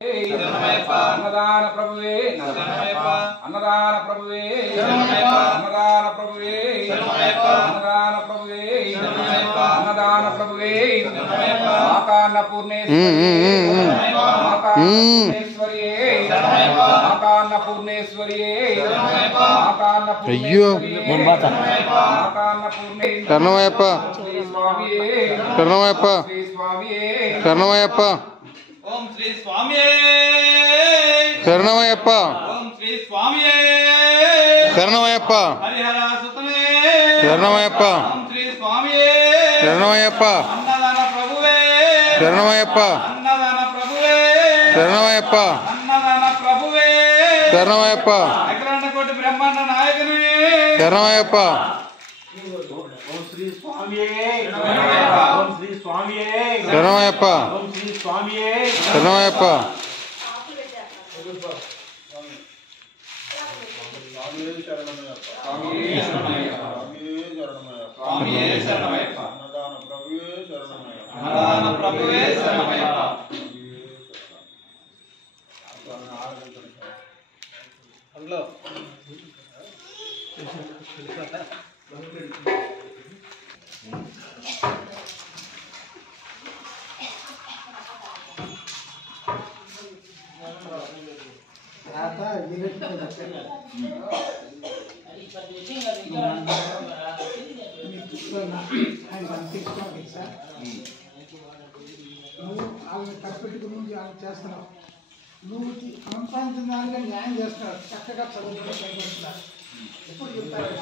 अन्नदान प्रभुवे अन्नदान प्रभुवे अन्नदान प्रभुवे अन्नदान प्रभुवे अन्नदान प्रभुवे माता अन्नपूर्णेश्वरी माता अन्नपूर्णेश्वरी माता अन्नपूर्णेश्वरी शरणमय्यप्प शरणमय्यप्प शरणमय्यप्प ओम श्री स्वामी शरणमय्यप्प ओम श्री स्वामी शरणमय्यप्प हरिहर सुतने शरणमय्यप्प ओम श्री स्वामी शरणमय्यप्प अन्नदान प्रभुवे शरणमय्यप्प अन्नदान प्रभुवे शरणमय्यप्प अन्नदान प्रभुवे शरणमय्यप्प अखिलांड कोटि ब्रह्मांड नायकने शरणमय्यप्प ओम श्री स्वामी ओम श्री स्वामी शरणमय्यप्प ओम श्री स्वामी शरणमय्यप्प अन्नदान प्रभुवे शरणमय्यप्प చేస్తున్నావు నువ్వు సంపాదించిన దానిగా న్యాయం చేస్తున్నావు చక్కగా చదువుకుంటూ పైకొస్తున్నారు ఎప్పుడు చెప్తారు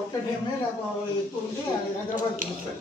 ఒక్కటేమే లేకపోతే ఎక్కువ ఉంటే హైదరాబాద్ చూస్తాడు